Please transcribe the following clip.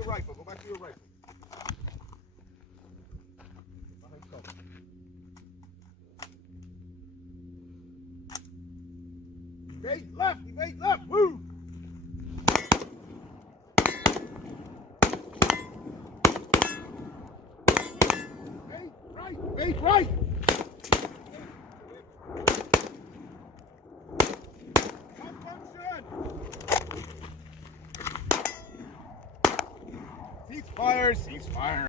your rifle. Go back to your rifle. Evade left. Evade left. Woo. Evade right. Evade right. Cease fire, cease fire.